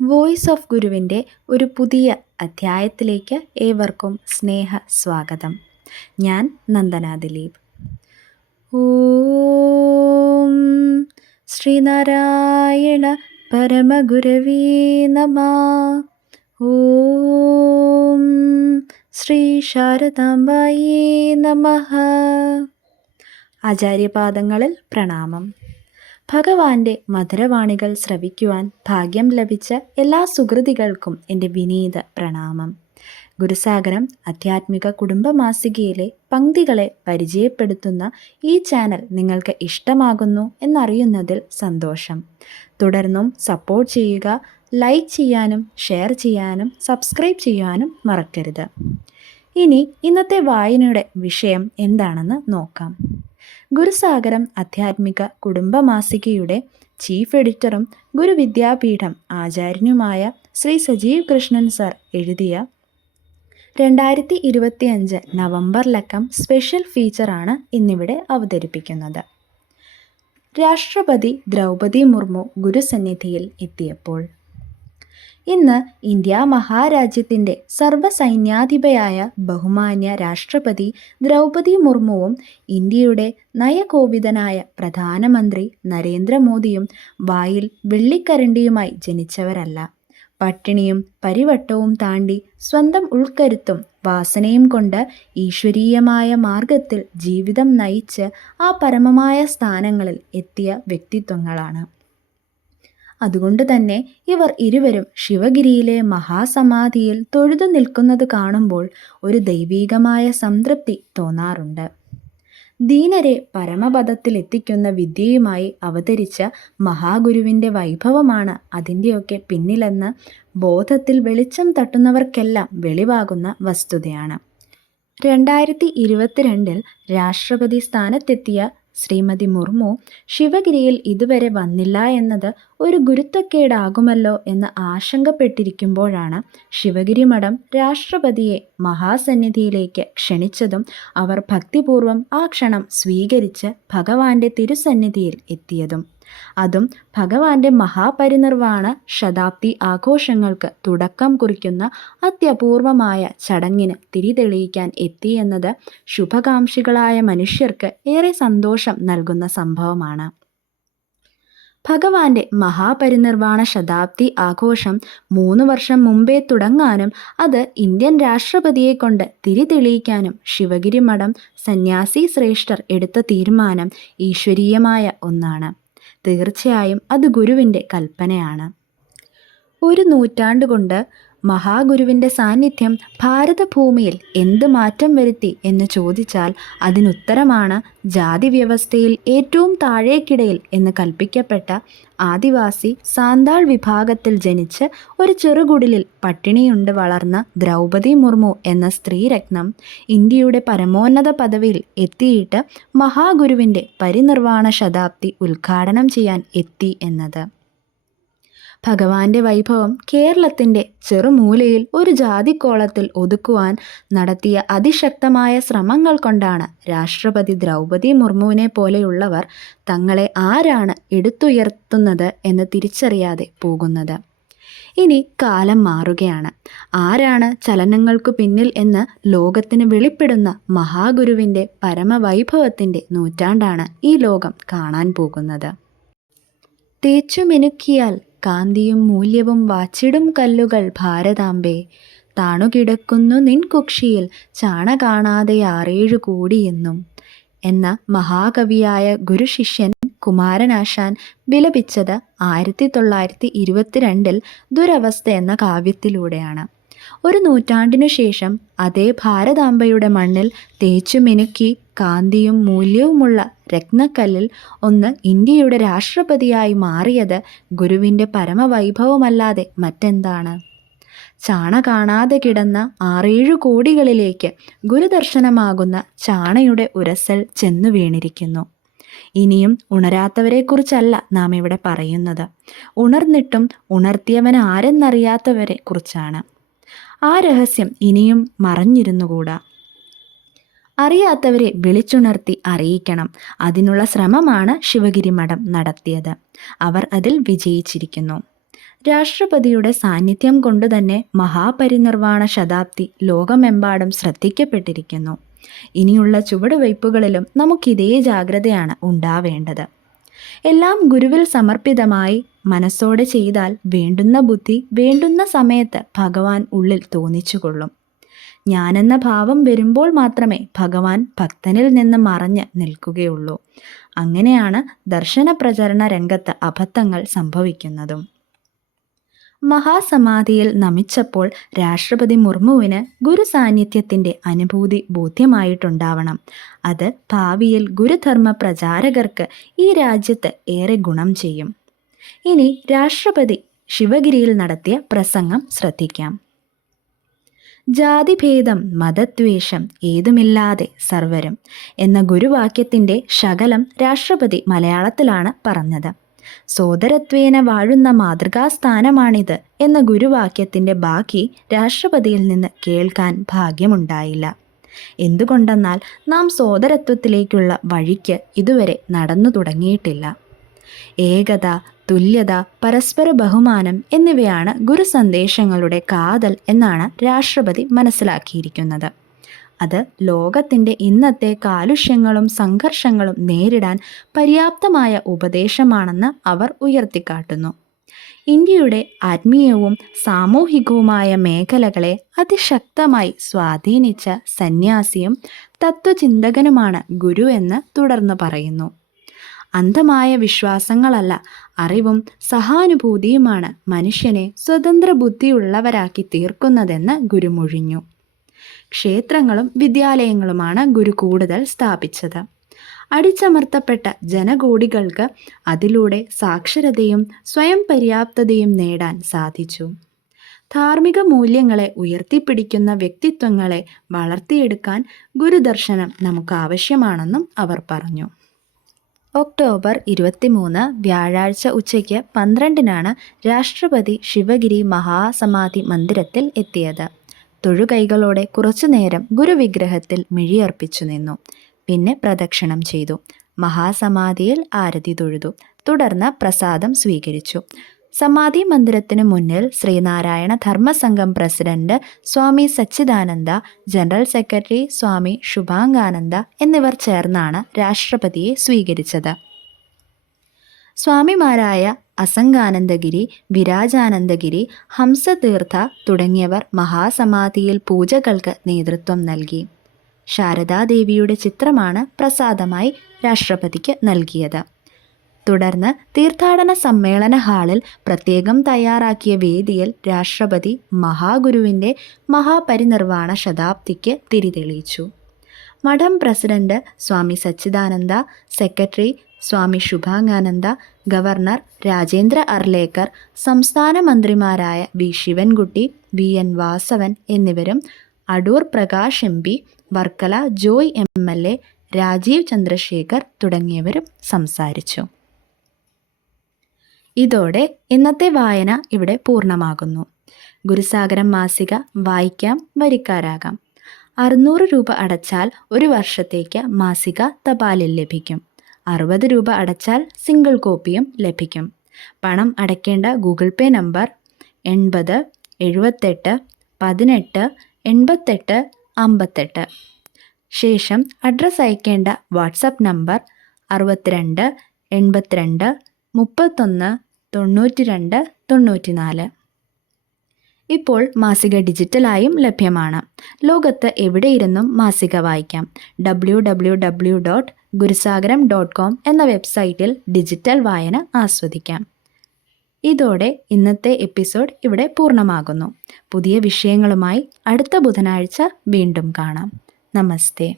Voice of ഗുരുവിൻ്റെ ഒരു പുതിയ അധ്യായത്തിലേക്ക് ഏവർക്കും സ്നേഹ സ്വാഗതം. ഞാൻ നന്ദന ദിലീപ്. ഓം ശ്രീനാരായണ പരമഗുരവേ നമഃ. ഓം ശ്രീ ശാരദാംബായേ നമഃ. ആചാര്യപാദങ്ങളിൽ പ്രണാമം. ഭഗവാന്റെ മധുരവാണികൾ ശ്രവിക്കുവാൻ ഭാഗ്യം ലഭിച്ച എല്ലാ സുഹൃതികൾക്കും എൻ്റെ വിനീത പ്രണാമം. ഗുരുസാഗരം ആധ്യാത്മിക കുടുംബമാസികയിലെ പംക്തികളെ പരിചയപ്പെടുത്തുന്ന ഈ ചാനൽ നിങ്ങൾക്ക് ഇഷ്ടമാകുന്നു എന്നറിയുന്നതിൽ സന്തോഷം. തുടർന്നും സപ്പോർട്ട് ചെയ്യുക. ലൈക്ക് ചെയ്യാനും ഷെയർ ചെയ്യാനും സബ്സ്ക്രൈബ് ചെയ്യാനും മറക്കരുത്. ഇനി ഇന്നത്തെ വായനയുടെ വിഷയം എന്താണെന്ന് നോക്കാം. ഗുരുസാഗരം ആധ്യാത്മിക കുടുംബമാസികയുടെ ചീഫ് എഡിറ്ററും ഗുരുവിദ്യാപീഠം ആചാര്യനുമായ ശ്രീ സജീവ് കൃഷ്ണൻ സർ എഴുതിയ 2025 നവംബർ ലക്കം സ്പെഷ്യൽ ഫീച്ചറാണ് ഇന്നിവിടെ അവതരിപ്പിക്കുന്നത്. രാഷ്ട്രപതി ദ്രൗപദി മുർമു ഗുരുസന്നിധിയിൽ എത്തിയപ്പോൾ. ഇന്ന് ഇന്ത്യ മഹാരാജ്യത്തിൻ്റെ സർവ്വസൈന്യാധിപയായ ബഹുമാന്യ രാഷ്ട്രപതി ദ്രൗപദി മുർമുവും ഇന്ത്യയുടെ നയകോവിദനായ പ്രധാനമന്ത്രി നരേന്ദ്രമോദിയും വായിൽ വെള്ളിക്കരണ്ടിയുമായി ജനിച്ചവരല്ല. പട്ടിണിയും പരിവട്ടവും താണ്ടി സ്വന്തം ഉൾക്കരുത്തും വാസനയും കൊണ്ട് ഈശ്വരീയമായ മാർഗത്തിൽ ജീവിതം നയിച്ച് ആ പരമമായ സ്ഥാനങ്ങളിൽ എത്തിയ വ്യക്തിത്വങ്ങളാണ്. അതുകൊണ്ട് തന്നെ ഇവർ ഇരുവരും ശിവഗിരിയിലെ മഹാസമാധിയിൽ തൊഴുതു നിൽക്കുന്നത് കാണുമ്പോൾ ഒരു ദൈവീകമായ സംതൃപ്തി തോന്നാറുണ്ട്. ദീനരെ പരമപദത്തിലെത്തിക്കുന്ന വിദ്യയുമായി അവതരിച്ച മഹാഗുരുവിൻ്റെ വൈഭവമാണ് അതിൻ്റെയൊക്കെ പിന്നിലെന്ന് ബോധത്തിൽ വെളിച്ചം തട്ടുന്നവർക്കെല്ലാം വെളിവാകുന്ന വസ്തുതയാണ്. 2022 രാഷ്ട്രപതി സ്ഥാനത്തെത്തിയ ശ്രീമതി മുർമു ശിവഗിരിയിൽ ഇതുവരെ വന്നില്ല എന്നത് ഒരു ഗുരുത്തക്കേടാകുമല്ലോ എന്ന് ആശങ്കപ്പെട്ടിരിക്കുമ്പോഴാണ് ശിവഗിരി മഠം രാഷ്ട്രപതിയെ മഹാസന്നിധിയിലേക്ക് ക്ഷണിച്ചതും അവർ ഭക്തിപൂർവം ആ ക്ഷണം സ്വീകരിച്ച് ഭഗവാന്റെ തിരുസന്നിധിയിൽ എത്തിയതും. അതും ഭഗവാന്റെ മഹാപരിനിർവാണ ശതാബ്ദി ആഘോഷങ്ങൾക്ക് തുടക്കം കുറിക്കുന്ന അത്യപൂർവമായ ചടങ്ങിന് തിരിതെളിയിക്കാൻ എത്തിയെന്നത് ശുഭകാംക്ഷികളായ മനുഷ്യർക്ക് ഏറെ സന്തോഷം നൽകുന്ന സംഭവമാണ്. ഭഗവാന്റെ മഹാപരിനിർവാണ ശതാബ്ദി ആഘോഷം 3 വർഷം മുമ്പേ തുടങ്ങാനും അത് ഇന്ത്യൻ രാഷ്ട്രപതിയെ കൊണ്ട് തിരിതെളിയിക്കാനും ശിവഗിരി മഠം സന്യാസി ശ്രേഷ്ഠർ എടുത്ത തീരുമാനം ഈശ്വരീയമായ ഒന്നാണ്. തീർച്ചയായും അത് ഗുരുവിൻ്റെ കൽപ്പനയാണ്. 1 നൂറ്റാണ്ടുകൊണ്ട് മഹാഗുരുവിൻ്റെ സാന്നിധ്യം ഭാരതഭൂമിയിൽ എന്ത് മാറ്റം വരുത്തി എന്ന് ചോദിച്ചാൽ അതിനുത്തരമാണ് ജാതി വ്യവസ്ഥയിൽ ഏറ്റവും താഴേക്കിടയിൽ എന്ന് കൽപ്പിക്കപ്പെട്ട ആദിവാസി സാന്താൾ വിഭാഗത്തിൽ ജനിച്ച് ഒരു ചെറുകുടിലിൽ പട്ടിണിയുണ്ട് വളർന്ന ദ്രൗപദി മുർമു എന്ന സ്ത്രീരത്നം ഇന്ത്യയുടെ പരമോന്നത പദവിയിൽ എത്തിയിട്ട് മഹാഗുരുവിൻ്റെ പരിനിർവാണ ശതാബ്ദി ഉദ്ഘാടനം ചെയ്യാൻ എത്തി എന്നത്. ഭഗവാന്റെ വൈഭവം കേരളത്തിൻ്റെ ചെറുമൂലയിൽ ഒരു ജാതിക്കോളത്തിൽ ഒതുക്കുവാൻ നടത്തിയ അതിശക്തമായ ശ്രമങ്ങൾ കൊണ്ടാണ് രാഷ്ട്രപതി ദ്രൗപദി മുർമുവിനെ പോലെയുള്ളവർ തങ്ങളെ ആരാണ് എടുത്തുയർത്തുന്നത് എന്ന് തിരിച്ചറിയാതെ പോകുന്നത്. ഇനി കാലം മാറുകയാണ്. ആരാണ് ചലനങ്ങൾക്കു പിന്നിൽ എന്ന് ലോകത്തിന് വെളിപ്പെടുന്ന മഹാഗുരുവിൻ്റെ പരമവൈഭവത്തിൻ്റെ നൂറ്റാണ്ടാണ് ഈ ലോകം കാണാൻ പോകുന്നത്. തേച്ചുമിനുക്കിയാൽ കാന്തിയും മൂല്യവും വാച്ചിടും കല്ലുകൾ ഭാരതാംബേ, താണുകിടക്കുന്നു നിൻ കുക്ഷിയിൽ ചാണ കാണാതെ 6-7 കോടിയെന്നും എന്ന മഹാകവിയായ ഗുരുശിഷ്യൻ കുമാരനാശാൻ വിലപിച്ചത് 1922 ദുരവസ്ഥ എന്ന കാവ്യത്തിലൂടെയാണ്. 1 നൂറ്റാണ്ടിനു ശേഷം അതേ ഭാരതാംബയുടെ മണ്ണിൽ തേച്ചുമിനുക്കി കാന്തിയും മൂല്യവുമുള്ള രത്നക്കല്ലിൽ ഒന്ന് ഇന്ത്യയുടെ രാഷ്ട്രപതിയായി മാറിയത് ഗുരുവിൻ്റെ പരമവൈഭവമല്ലാതെ മറ്റെന്താണ്? ചാണ കാണാതെ കിടന്ന 6-7 കോടികളിലേക്ക് ഗുരുദർശനമാകുന്ന ചാണയുടെ ഉരസൽ ചെന്നു വീണിരിക്കുന്നു. ഇനിയും ഉണരാത്തവരെക്കുറിച്ചല്ല നാം ഇവിടെ പറയുന്നത്. ഉണർന്നിട്ടും ഉണർത്തിയവൻ ആരെന്നറിയാത്തവരെ കുറിച്ചാണ്. ആ രഹസ്യം ഇനിയും മറഞ്ഞിരുന്നുകൂടാ. അറിയാത്തവരെ വിളിച്ചുണർത്തി അറിയിക്കണം. അതിനുള്ള ശ്രമമാണ് ശിവഗിരി മഠം നടത്തിയത്. അവർ അതിൽ വിജയിച്ചിരിക്കുന്നു. രാഷ്ട്രപതിയുടെ സാന്നിധ്യം കൊണ്ടുതന്നെ മഹാപരിനിർവാണ ശതാബ്ദി ലോകമെമ്പാടും ശ്രദ്ധിക്കപ്പെട്ടിരിക്കുന്നു. ഇനിയുള്ള ചുവടുവയ്പ്പുകളിലും നമുക്കിതേ ജാഗ്രതയാണ് ഉണ്ടാവേണ്ടത്. എല്ലാം ഗുരുവിൽ സമർപ്പിതമായി മനസ്സോടെ ചെയ്താൽ വേണ്ടുന്ന ബുദ്ധി വേണ്ടുന്ന സമയത്ത് ഭഗവാൻ ഉള്ളിൽ തോന്നിച്ചുകൊള്ളും. ഞാനെന്ന ഭാവം വരുമ്പോൾ മാത്രമേ ഭഗവാൻ ഭക്തനിൽ നിന്ന് മറഞ്ഞ് നിൽക്കുകയുള്ളൂ. അങ്ങനെയാണ് ദർശന പ്രചരണ രംഗത്ത് അബദ്ധങ്ങൾ സംഭവിക്കുന്നതും. മഹാസമാധിയിൽ നമിച്ചപ്പോൾ രാഷ്ട്രപതി മുർമുവിന് ഗുരു സാന്നിധ്യത്തിൻ്റെ അനുഭൂതി ബോധ്യമായിട്ടുണ്ടാവണം. അത് ഭാവിയിൽ ഗുരുധർമ്മ പ്രചാരകർക്ക് ഈ രാജ്യത്ത് ഏറെ ഗുണം ചെയ്യും. ഇനി രാഷ്ട്രപതി ശിവഗിരിയിൽ നടത്തിയ പ്രസംഗം ശ്രദ്ധിക്കാം. ജാതിഭേദം മതദ്വേഷം ഏതുമില്ലാതെ സർവരും എന്ന ഗുരുവാക്യത്തിൻ്റെ ശകലം രാഷ്ട്രപതി മലയാളത്തിലാണ് പറഞ്ഞത്. സോദരത്വേന വാഴുന്ന മാതൃകാസ്ഥാനമാണിത് എന്ന ഗുരുവാക്യത്തിൻ്റെ ബാക്കി രാഷ്ട്രപതിയിൽ നിന്ന് കേൾക്കാൻ ഭാഗ്യമുണ്ടായില്ല. എന്തുകൊണ്ടെന്നാൽ നാം സോദരത്വത്തിലേക്കുള്ള വഴിക്ക് ഇതുവരെ നടന്നു തുടങ്ങിയിട്ടില്ല. ഏകത, തുല്യത, പരസ്പര ബഹുമാനം എന്നിവയാണ് ഗുരു സന്ദേശങ്ങളുടെ കാതൽ എന്നാണ് രാഷ്ട്രപതി മനസ്സിലാക്കിയിരിക്കുന്നത്. അത് ലോകത്തിൻ്റെ ഇന്നത്തെ കാലുഷ്യങ്ങളും സംഘർഷങ്ങളും നേരിടാൻ പര്യാപ്തമായ ഉപദേശമാണെന്ന് അവർ ഉയർത്തിക്കാട്ടുന്നു. ഇന്ത്യയുടെ ആത്മീയവും സാമൂഹികവുമായ മേഖലകളെ അതിശക്തമായി സ്വാധീനിച്ച സന്യാസിയും തത്വചിന്തകനുമാണ് ഗുരു എന്ന് തുടർന്ന് പറയുന്നു. അന്ധമായ വിശ്വാസങ്ങളല്ല, അറിവും സഹാനുഭൂതിയുമാണ് മനുഷ്യനെ സ്വതന്ത്ര ബുദ്ധിയുള്ളവരാക്കി തീർക്കുന്നതെന്ന് ഗുരു മൊഴിഞ്ഞു. ക്ഷേത്രങ്ങളും വിദ്യാലയങ്ങളുമാണ് ഗുരു കൂടുതൽ സ്ഥാപിച്ചത്. അടിച്ചമർത്തപ്പെട്ട ജനകോടികൾക്ക് അതിലൂടെ സാക്ഷരതയും സ്വയം പര്യാപ്തതയും നേടാൻ സാധിച്ചു. ധാർമ്മിക മൂല്യങ്ങളെ ഉയർത്തിപ്പിടിക്കുന്ന വ്യക്തിത്വങ്ങളെ വളർത്തിയെടുക്കാൻ ഗുരുദർശനം നമുക്ക് ആവശ്യമാണെന്നും അവർ പറഞ്ഞു. ഒക്ടോബർ 23 വ്യാഴാഴ്ച ഉച്ചയ്ക്ക് 12-നാണ് രാഷ്ട്രപതി ശിവഗിരി മഹാസമാധി മന്ദിരത്തിൽ എത്തിയത്. തൊഴുകൈകളോടെ കുറച്ചുനേരം ഗുരുവിഗ്രഹത്തിൽ മിഴിയർപ്പിച്ചു നിന്നു. പിന്നെ പ്രദക്ഷിണം ചെയ്തു. മഹാസമാധിയിൽ ആരതി തൊഴുതു. തുടർന്ന് പ്രസാദം സ്വീകരിച്ചു. സമാധി മന്ദിരത്തിനു മുന്നിൽ ശ്രീനാരായണ ധർമ്മസംഘം പ്രസിഡന്റ് സ്വാമി സച്ചിദാനന്ദ, ജനറൽ സെക്രട്ടറി സ്വാമി ശുഭാംഗാനന്ദ എന്നിവർ ചേർന്നാണ് രാഷ്ട്രപതിയെ സ്വീകരിച്ചത്. സ്വാമിമാരായ അസംഗാനന്ദഗിരി, വിരാജാനന്ദഗിരി, ഹംസതീർത്ഥ തുടങ്ങിയവർ മഹാസമാധിയിൽ പൂജകൾക്ക് നേതൃത്വം നൽകി. ശാരദാദേവിയുടെ ചിത്രമാണ് പ്രസാദമായി രാഷ്ട്രപതിക്ക് നൽകിയത്. തുടർന്ന് തീർത്ഥാടന സമ്മേളന ഹാളിൽ പ്രത്യേകം തയ്യാറാക്കിയ വേദിയിൽ രാഷ്ട്രപതി മഹാഗുരുവിൻ്റെ മഹാപരിനിർവാണ ശതാബ്ദിക്ക് തിരിതെളിയിച്ചു. മഠം president Swami Sachidananda, secretary Swami Shubhangananda, governor Rajendra Arlekar, സംസ്ഥാന മന്ത്രിമാരായ V Sivankutty, V N Vasavan എന്നിവരും അടൂർ പ്രകാശ് MP, വർക്കല ജോയ് MLA, രാജീവ് ചന്ദ്രശേഖർ തുടങ്ങിയവരും സംസാരിച്ചു. ഇതോടെ ഇന്നത്തെ വായന ഇവിടെ പൂർണ്ണമാകുന്നു. ഗുരുസാഗരം മാസിക വായിക്കാം, വരിക്കാരാകാം. 600 രൂപ അടച്ചാൽ ഒരു വർഷത്തേക്ക് മാസിക തപാലിൽ ലഭിക്കും. 60 രൂപ അടച്ചാൽ സിംഗിൾ കോപ്പിയും ലഭിക്കും. പണം അടയ്ക്കേണ്ട ഗൂഗിൾ പേ നമ്പർ 80 78 18 88 58. ശേഷം അഡ്രസ്സ് അയക്കേണ്ട വാട്സപ്പ് നമ്പർ 62 82 31 92 94. ഇപ്പോൾ മാസിക ഡിജിറ്റലായും ലഭ്യമാണ്. ലോകത്ത് എവിടെയിരുന്നും മാസിക വായിക്കാം. www.gurusaгаram.com എന്ന വെബ്സൈറ്റിൽ ഡിജിറ്റൽ വായന ആസ്വദിക്കാം. ഇതോടെ ഇന്നത്തെ എപ്പിസോഡ് ഇവിടെ പൂർണ്ണമാകുന്നു. പുതിയ വിഷയങ്ങളുമായി അടുത്ത ബുധനാഴ്ച വീണ്ടും കാണാം. നമസ്തേ.